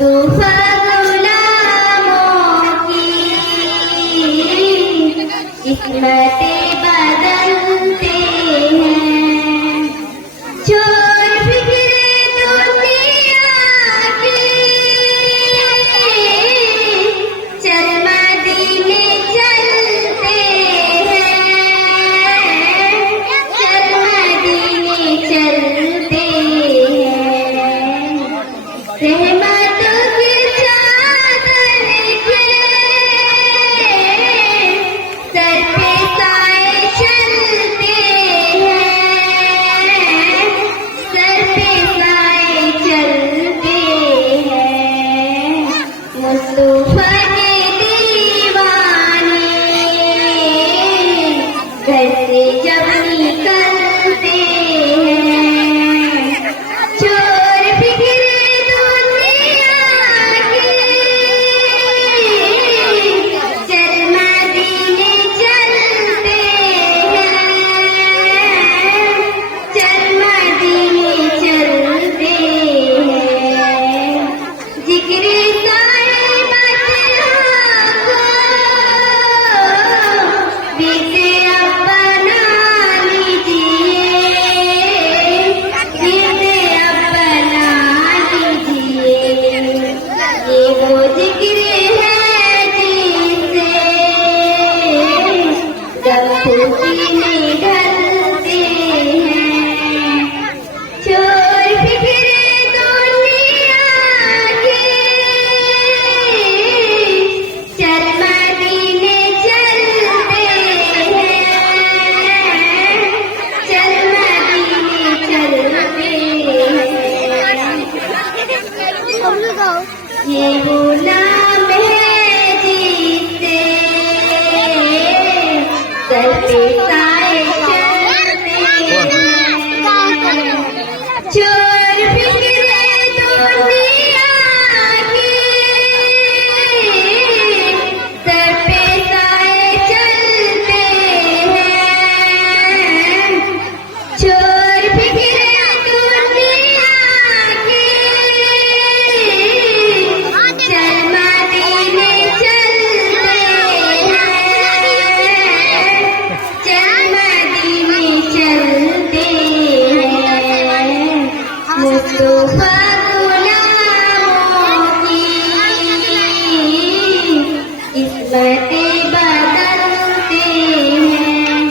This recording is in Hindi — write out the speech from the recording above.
मुस्तफा गुलामों की किस्मतें बदलते हैं। छोड़ फिक्रे दुनिया की, चल मदीने चलते हैं, चल मदीने चलते हैं। रहमतों की चादर के सर पे साए चलते हैं, सर पे साए चलते हैं। मुस्तफा के दीवाने घर से जब निकलते हैं, छोड़ फिक्रे दुनिया की, चल मदीने चलते हैं, चल मदीने चलते हैं। जिक्र साहिबत को बीते अपना लीजिए, बीते अपना लीजिए। ये वो जिक्र है जिससे जब सीने ढलते हैं। छोड़ फिक्रे दुनिया की, चल मदीने चलते हैं, चल मदीने चलते हैं। ये वो नाम है जिससे सर पे साए चलते हैं। छोड़ फिक्रे दुनिया की, सर पे साए चलते हैं। छोड़ फिक्रे दुनिया की, चल मदीने चलते हैं, चल मदीने चलते हैं। मुस्तफा गुलामों की किस्मतें बदलते हैं।